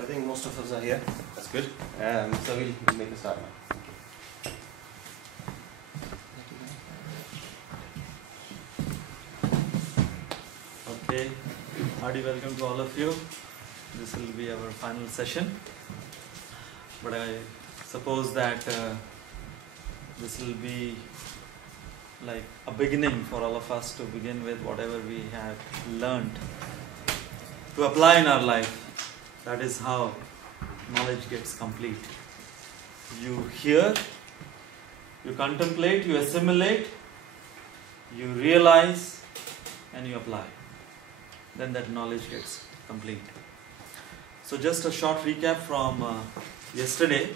I think most of us are here. That's good. So we'll make a start now. Okay. Hearty welcome to all of you. This will be our final session. But I suppose that this will be like a beginning for all of us to begin with whatever we have learned to apply in our life. That is how knowledge gets complete. You hear, you contemplate, you assimilate, you realize, and you apply. Then that knowledge gets complete. So just a short recap from yesterday.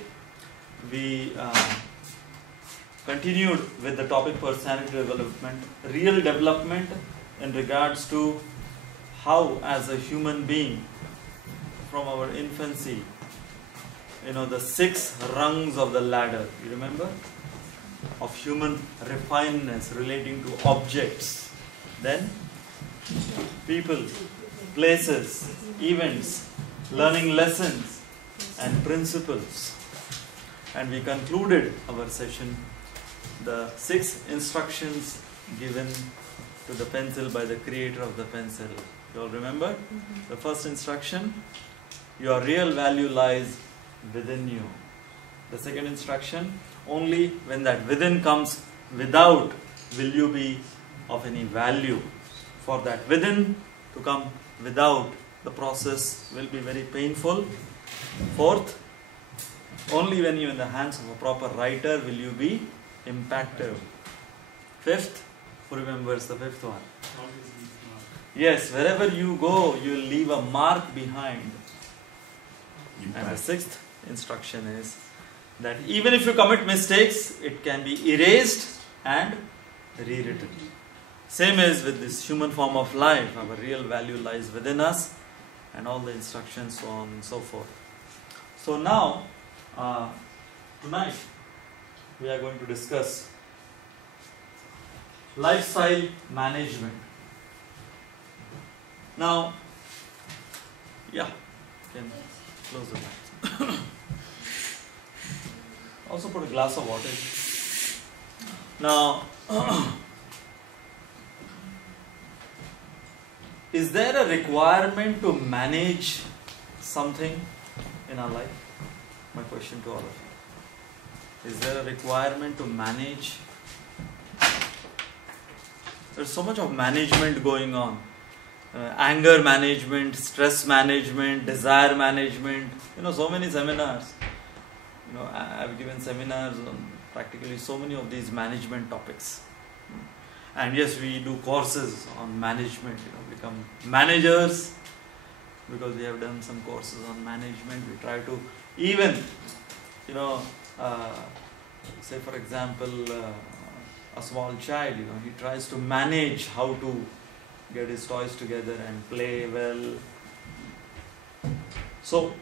We continued with the topic personality development, real development in regards to how as a human being from our infancy, the 6 rungs of the ladder, you remember? Of human refinedness relating to objects. Then people, places, events, learning lessons and principles. And we concluded our session, the 6 instructions given to the pencil by the creator of the pencil. You all remember? The first instruction, your real value lies within you. The second instruction, only when that within comes without will you be of any value. For that within to come without, the process will be very painful. Fourth, only when you're in the hands of a proper writer will you be impactful. Fifth, who remembers the fifth one? Yes, wherever you go, you will leave a mark behind. And the 6th instruction is that even if you commit mistakes, it can be erased and rewritten. Same as with this human form of life, our real value lies within us, and all the instructions, so on and so forth. So now, tonight, we are going to discuss lifestyle management. Now, yeah, can close the lights. Also put a glass of water. Now, is there a requirement to manage something in our life? My question to all of you. Is there a requirement to manage? There's so much of management going on. Anger management, stress management, desire management. So many seminars. I've given seminars on practically so many of these management topics. And yes, we do courses on management, become managers, because we have done some courses on management. We try to even, say for example, a small child, he tries to manage how to get his toys together and play well. So,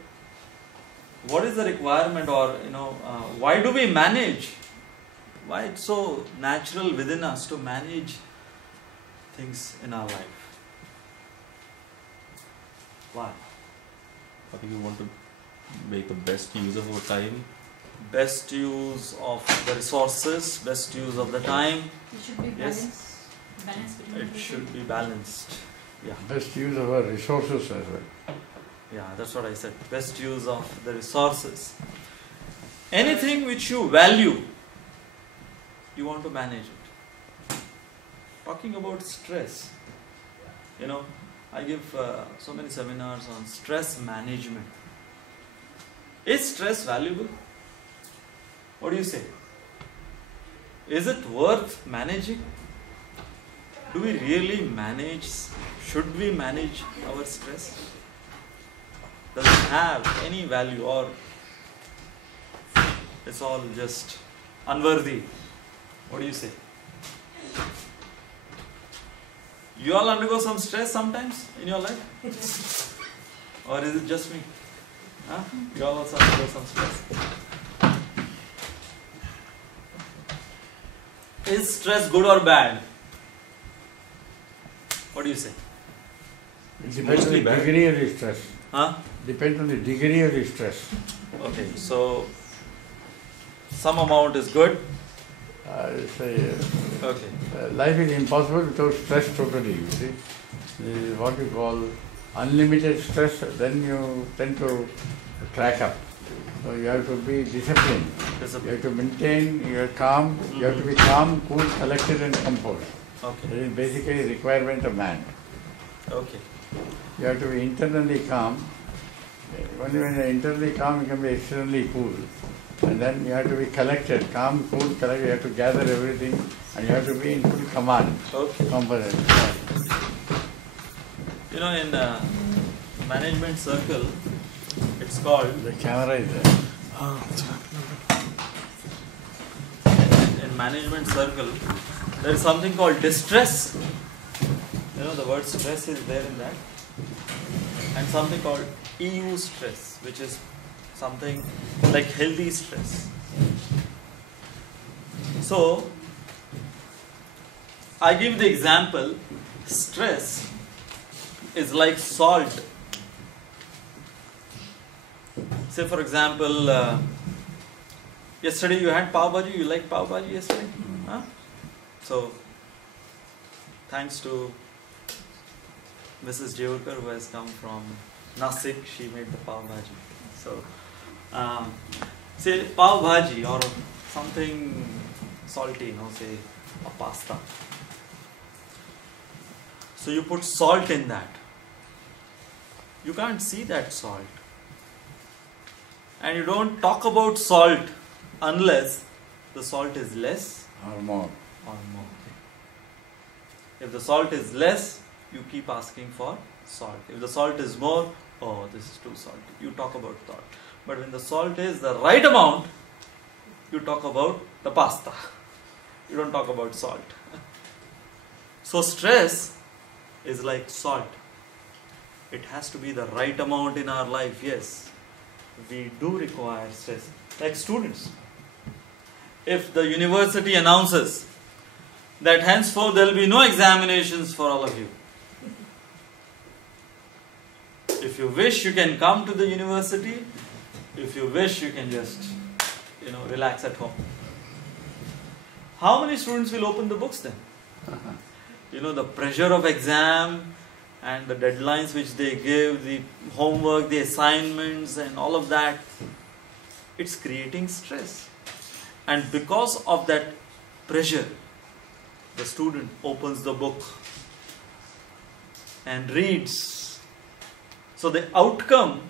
what is the requirement, or why do we manage? Why it's so natural within us to manage things in our life? Why? I think we want to make the best use of our time. Best use of the resources, best use of the time. It should be balanced. Balance between It should be balanced. Yeah. Best use of our resources as well. Yeah, that's what I said. Best use of the resources. Anything which you value, you want to manage it. Talking about stress, I give so many seminars on stress management. Is stress valuable? What do you say? Is it worth managing? Do we really manage? Should we manage our stress? Does it have any value, or it's all just unworthy? What do you say? You all undergo some stress sometimes in your life? Or is it just me? Huh? You all also undergo some stress. Is stress good or bad? What do you say? It depends on the bad. degree of the stress. Huh? Depends on the degree of the stress. Okay, so some amount is good. Say, Okay. life is impossible without stress totally, you see. This is what we call unlimited stress, then you tend to crack up. So you have to be disciplined. You have to maintain your calm, you have to be calm, cool, collected and composed. Okay. That is basically a requirement of man. Okay. You have to be internally calm. Only when you are internally calm, you can be externally cool. And then you have to be collected, calm, cool, collected. You have to gather everything, and you have to be in full command. Okay. Competent. In management circle, it's called, The camera is there. in management circle, there is something called distress. The word stress is there in that. And something called EU stress, which is something like healthy stress. So, I give the example, stress is like salt. Say for example, yesterday you had pav bhaji, you liked pav bhaji yesterday? Huh? So, thanks to Mrs. Jeurkar, who has come from Nasik, she made the pav bhaji. So, say pav bhaji or something salty, say a pasta. So you put salt in that. You can't see that salt. And you don't talk about salt unless the salt is less Or more. or more. If the salt is less, you keep asking for salt. If the salt is more, oh, this is too salty. You talk about salt. But when the salt is the right amount, you talk about the pasta. You don't talk about salt. So stress is like salt. It has to be the right amount in our life, yes. We do require stress. Like students. If the university announces that henceforth there will be no examinations for all of you. If you wish, you can come to the university. If you wish, you can just, relax at home. How many students will open the books then? The pressure of exam and the deadlines which they give, the homework, the assignments and all of that. it's creating stress. And because of that pressure, the student opens the book and reads. So the outcome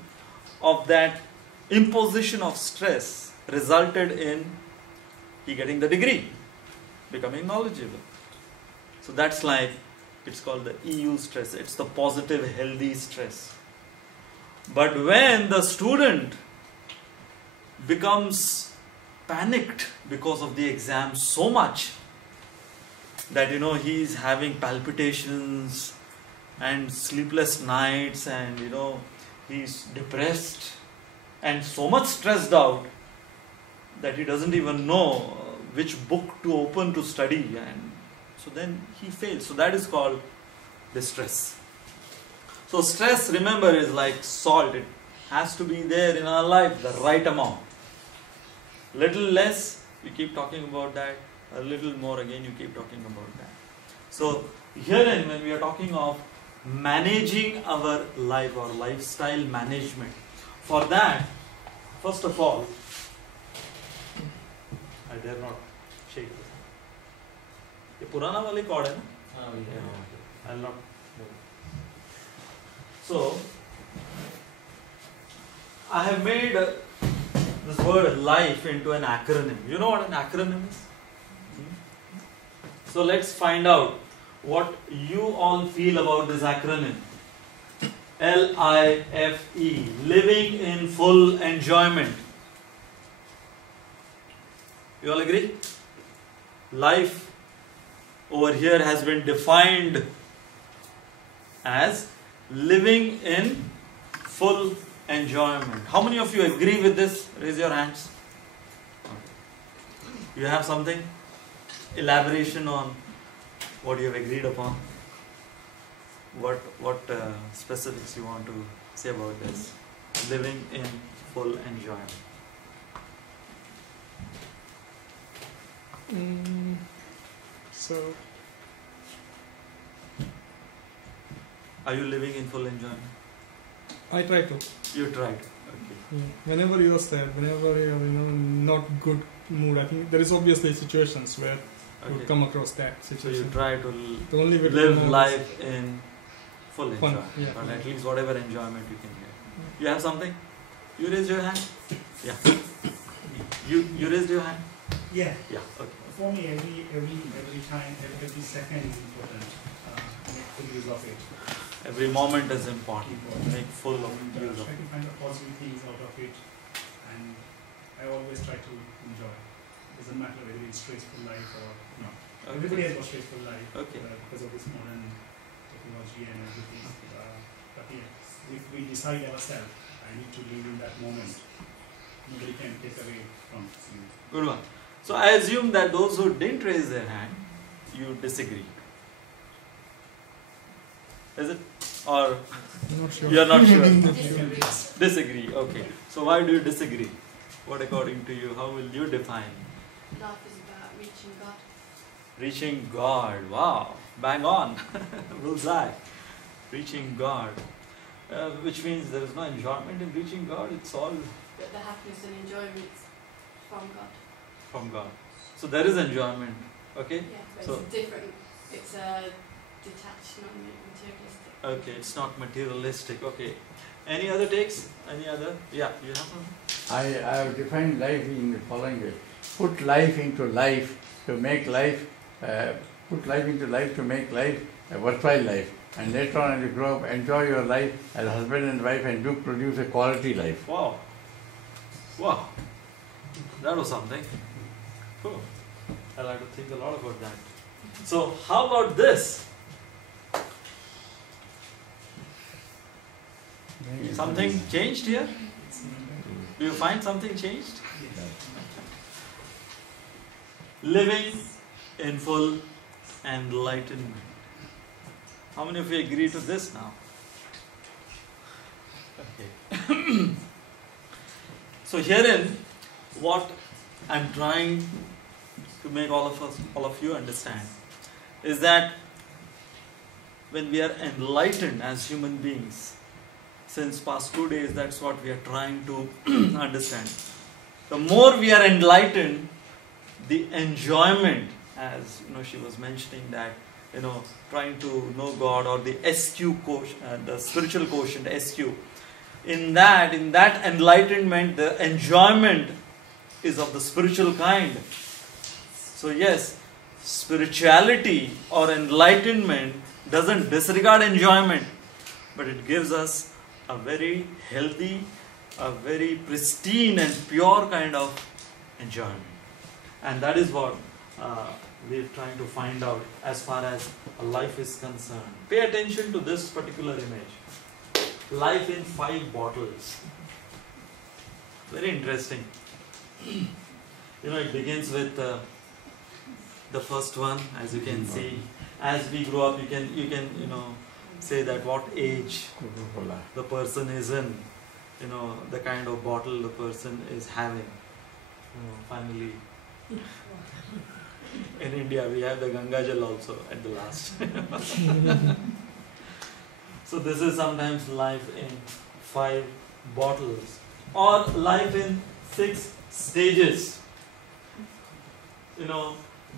of that imposition of stress resulted in he getting the degree, becoming knowledgeable. So that's like, it's called the EU stress. It's the positive, healthy stress. But when the student becomes panicked because of the exam so much that he's having palpitations and sleepless nights, and he's depressed and so much stressed out that he doesn't even know which book to open to study, and so then he fails. So that is called distress. So stress, remember, is like salt. It has to be there in our life, the right amount. Little less, we keep talking about that. A little more, again, you keep talking about that. So herein, when we are talking of managing our life or lifestyle management, for that, first of all, I dare not shake this. ये पुराना वाली cord है ना? I'll not. So, I have made this word life into an acronym. You know what an acronym is? So let's find out what you all feel about this acronym. LIFE, living in full enjoyment. You all agree? Life over here has been defined as living in full enjoyment. How many of you agree with this? Raise your hands. You have something? Elaboration on what you have agreed upon? What specifics you want to say about this? Living in full enjoyment. So, are you living in full enjoyment? I try to. You tried. Okay. Whenever you're sad, whenever you're not good mood, I think there is obviously situations where you would come across that So situation. you try to The only way to live come out life in full Fun, enjoyment, yeah. but at least whatever enjoyment you can get. You have something? You raised your hand? Yeah. You raised your hand? Yeah. Yeah. Okay. For me, every time, every second is important. Make full use of it. Every moment is important. Make full of And, use of try it. to find the positive things out of it, and I always try to enjoy. Doesn't matter whether it's stressful life or not. Everybody has got stressful life Okay. because of this modern technology and everything. But yeah, if we decide ourselves, I need to live in that moment. Nobody can take away from you. Good one. So I assume that those who didn't raise their hand, you disagree. Is it? Or I'm not sure. you're not sure? Disagree. Disagree. Okay. So why do you disagree? What according to you? How will you define? Life is about reaching God. Reaching God. Wow. Bang on. Bullseye. Reaching God. Which means there is no enjoyment in reaching God. It's all But the happiness and enjoyment from God. from God. So there is enjoyment. Okay? Yeah, but So- it's different. It's detached, not materialistic. Okay, it's not materialistic. Okay. Any other takes? Any other? Yeah, you have something? I have defined life in the following way. Put life into life to make life, put life into life to make life a worthwhile life. And later on as you grow up, enjoy your life as husband and wife and do produce a quality life. Wow. Wow. That was something. Cool. I'll have to think a lot about that. So, how about this? Something changed here? Do you find something changed? Living in full enlightenment. How many of you agree to this now? Okay. So herein, what I'm trying to make all of you understand is that when we are enlightened as human beings, since past 2 days, that's what we are trying to understand. the more we are enlightened, the enjoyment, as she was mentioning that, trying to know God, or the SQ quotient, the spiritual quotient SQ. In that enlightenment, the enjoyment is of the spiritual kind. So yes, spirituality or enlightenment doesn't disregard enjoyment, but it gives us a very healthy, a very pristine and pure kind of enjoyment. And that is what we're trying to find out as far as life is concerned. Pay attention to this particular image. Life in 5 bottles. Very interesting. It begins with the first one, as you can see. As we grow up, you can say that what age the person is in, the kind of bottle the person is having. Finally, in India we have the Ganga Jal also at the last. So this is sometimes life in 5 bottles, or life in 6 stages.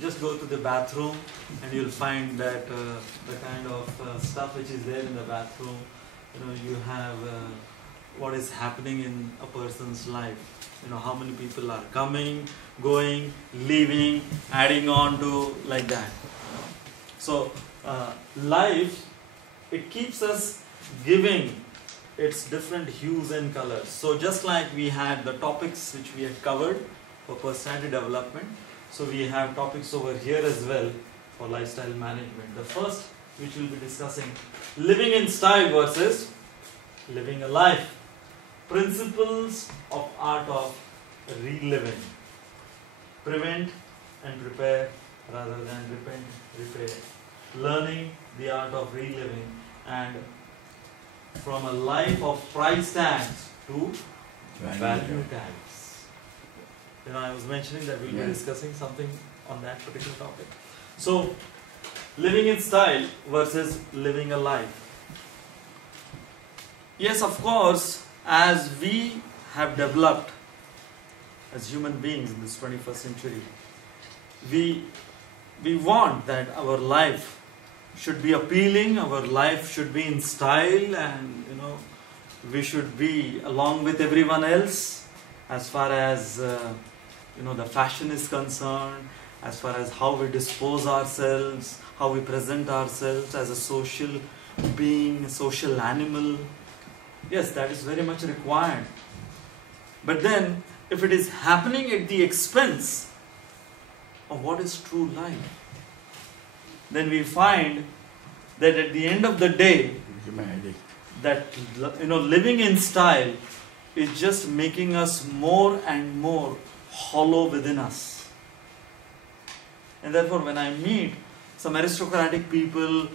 Just go to the bathroom and you'll find that the kind of stuff which is there in the bathroom. You have what is happening in a person's life. How many people are coming, going, leaving, adding on to, like that. So life, it keeps us giving its different hues and colors. So just like we had the topics which we had covered for personality development, so we have topics over here as well for lifestyle management. The first, which we'll be discussing, living in style versus living a life. Principles of art of reliving. Prevent and prepare rather than repent, repair. Learning the art of reliving, and from a life of price tags to value tags. I was mentioning that we'll be discussing something on that particular topic. So, living in style versus living a life. Yes, of course, as we have developed as human beings in this 21st century, we want that our life should be appealing, our life should be in style, and we should be along with everyone else as far as the fashion is concerned, as far as how we dispose ourselves, how we present ourselves as a social being, a social animal. Yes, that is very much required. But then, if it is happening at the expense of what is true life, then we find that at the end of the day, that living in style is just making us more and more hollow within us. And therefore, when I meet some aristocratic people,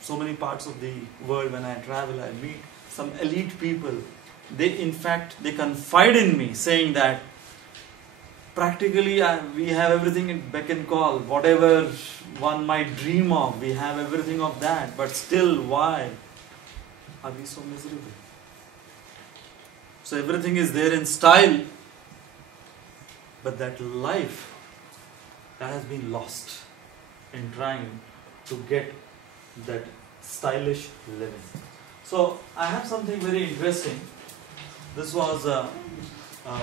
so many parts of the world, when I travel, I meet some elite people. They confide in me, saying that practically we have everything at beck and call. Whatever one might dream of, we have everything of that. But still, why are we so miserable? So everything is there in style, but that life, that has been lost in trying to get that stylish living. So I have something very interesting. This was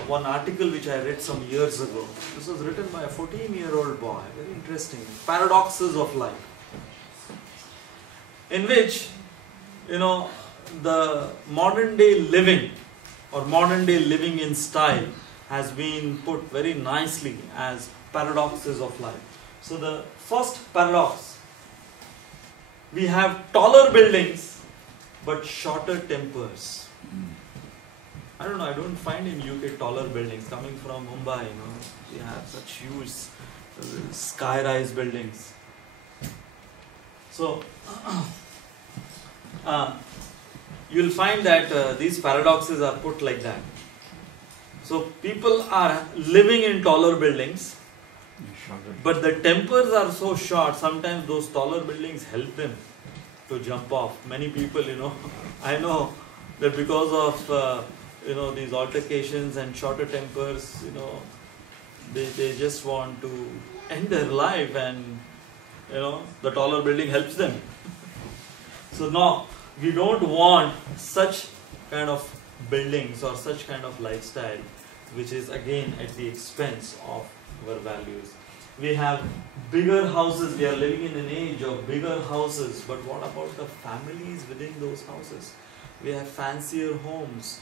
one article which I read some years ago. This was written by a 14-year-old boy. Very interesting. Paradoxes of life. In which, the modern day living or modern day living in style has been put very nicely as paradoxes of life. So the first paradox, we have taller buildings but shorter tempers. I don't know, I don't find in UK taller buildings. Coming from Mumbai, we have such huge sky-rise buildings. So, you'll find that these paradoxes are put like that. So, people are living in taller buildings, but the tempers are so short, sometimes those taller buildings help them to jump off. Many people, I know that because of these altercations and shorter tempers, they just want to end their life, and the taller building helps them. So now we don't want such kind of buildings or such kind of lifestyle which is again at the expense of our values. We have bigger houses, we are living in an age of bigger houses, but what about the families within those houses? We have fancier homes,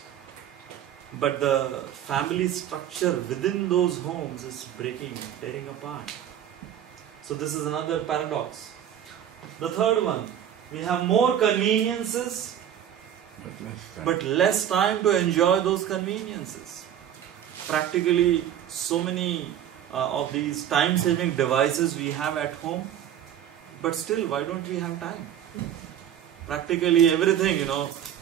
but the family structure within those homes is breaking, tearing apart. So this is another paradox. The third one, we have more conveniences but less time to enjoy those conveniences. Practically so many of these time-saving devices we have at home, but still, why don't we have time? Practically everything,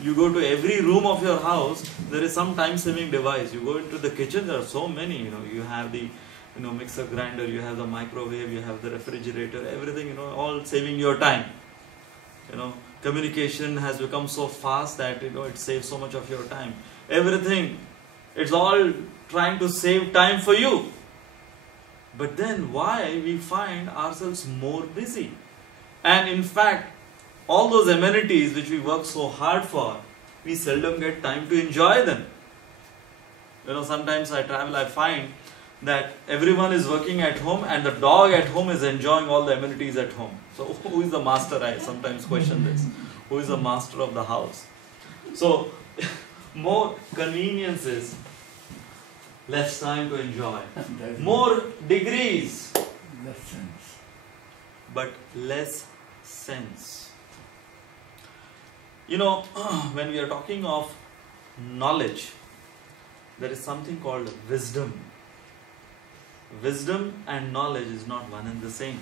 you go to every room of your house, there is some time-saving device. You go into the kitchen, there are so many, you have the mixer grinder, you have the microwave, you have the refrigerator, everything, all saving your time. Communication has become so fast that, it saves so much of your time. Everything, it's all trying to save time for you. But then why we find ourselves more busy? And in fact, all those amenities which we work so hard for, we seldom get time to enjoy them. Sometimes I travel, I find that everyone is working at home and the dog at home is enjoying all the amenities at home. So who is the master? I sometimes question this. Who is the master of the house? So more conveniences, less time to enjoy. More degrees, less sense. But less sense. When we are talking of knowledge, there is something called wisdom. Wisdom and knowledge is not one and the same.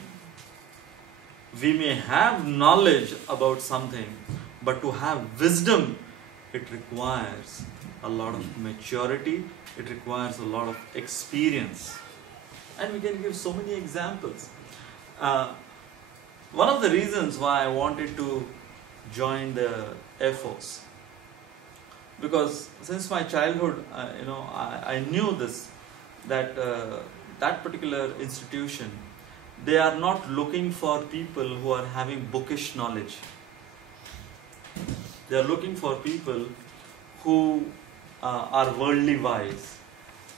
We may have knowledge about something, but to have wisdom, it requires a lot of maturity, it requires a lot of experience. And we can give so many examples. One of the reasons why I wanted to join the Air Force, because since my childhood, I knew this, that that particular institution, they are not looking for people who are having bookish knowledge. They are looking for people who are worldly wise.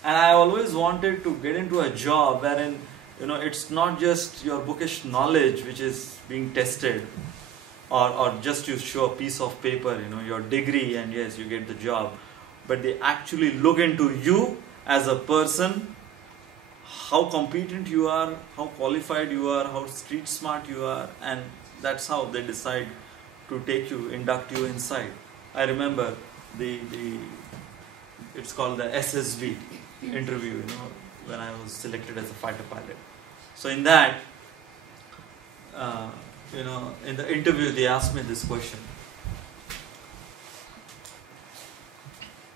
And I always wanted to get into a job wherein, it's not just your bookish knowledge which is being tested, or just you show a piece of paper, your degree, and yes, you get the job. But they actually look into you as a person, how competent you are, how qualified you are, how street smart you are, and that's how they decide to take you, induct you inside. I remember it's called the SSB interview, when I was selected as a fighter pilot. So in that, in the interview, they asked me this question.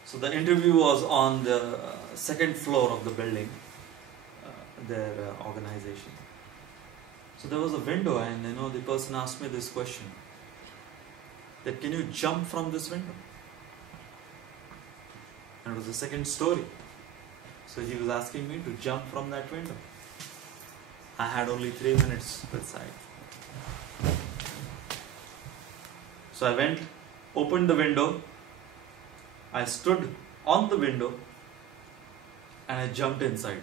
So the interview was on the second floor of the building, their organization. So there was a window, and the person asked me this question, that can you jump from this window? And it was the second story. So he was asking me to jump from that window. I had only 3 minutes per side. So I went, opened the window, I stood on the window, and I jumped inside.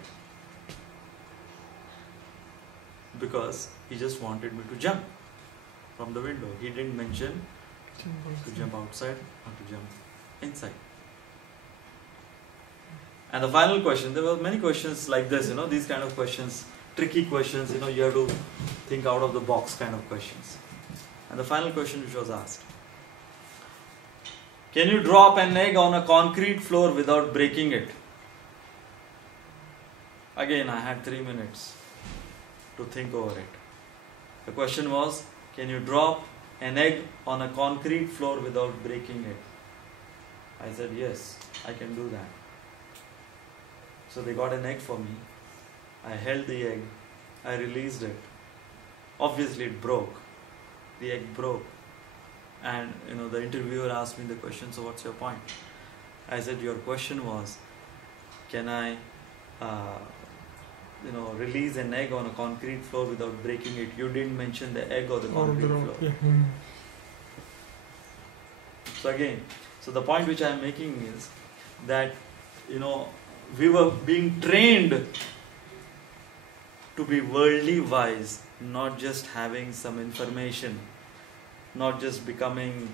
Because he just wanted me to jump from the window. He didn't mention to jump outside or to jump inside. And the final question, there were many questions like this, these kind of questions, tricky questions, you have to think out of the box kind of questions. And the final question which was asked, can you drop an egg on a concrete floor without breaking it? Again, I had 3 minutes to think over it. The question was, can you drop an egg on a concrete floor without breaking it? I said, yes, I can do that. So they got an egg for me. I held the egg. I released it. Obviously it broke. The egg broke. And the interviewer asked me the question, so what's your point? I said your question was, can I release an egg on a concrete floor without breaking it? You didn't mention the egg or the concrete floor. Yeah. So again, the point which I am making is that, we were being trained to be worldly wise, not just having some information, not just becoming,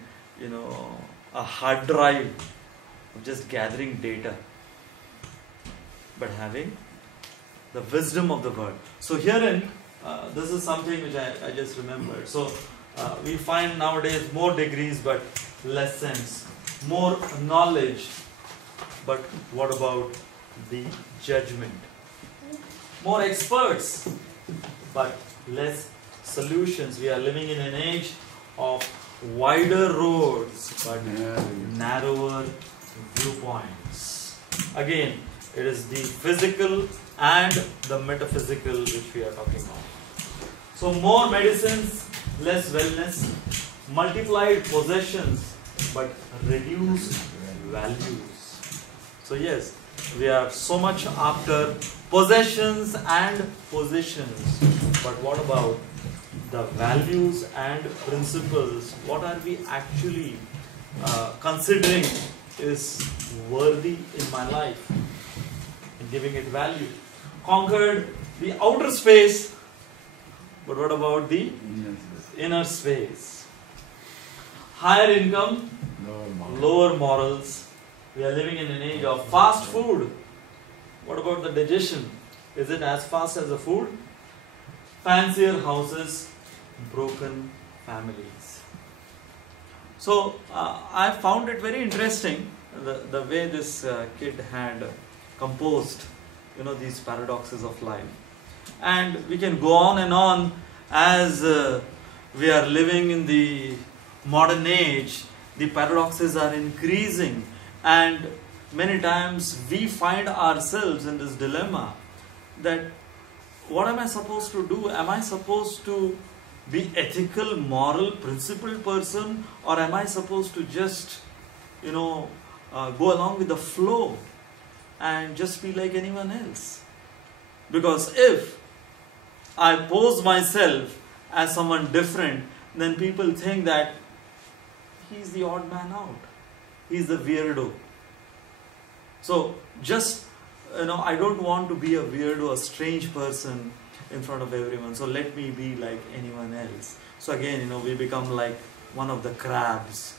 a hard drive of just gathering data, but having the wisdom of the word. So herein, this is something which I just remembered. So we find nowadays more degrees but less sense, more knowledge, but what about the judgment? More experts but less solutions. We are living in an age of wider roads but narrower viewpoints. Again, it is the physical and the metaphysical which we are talking about. So more medicines, less wellness, multiplied possessions but reduced values. So yes, we are so much after possessions and positions, but what about the values and principles? What are we actually considering is worthy in my life and giving it value? Conquered the outer space, but what about the inner space? Higher income, lower morals. We are living in an age of fast food. What about the digestion? Is it as fast as the food? Fancier houses, broken families. So I found it very interesting the way this kid had composed, these paradoxes of life. And we can go on and on as we are living in the modern age. The paradoxes are increasing, and many times we find ourselves in this dilemma that what am I supposed to do? Am I supposed to be ethical, moral, principled person, or am I supposed to just, go along with the flow and just be like anyone else? Because if I pose myself as someone different, then people think that he's the odd man out. He's the weirdo. So just, I don't want to be a weirdo, a strange person in front of everyone. So let me be like anyone else. So again, we become like one of the crabs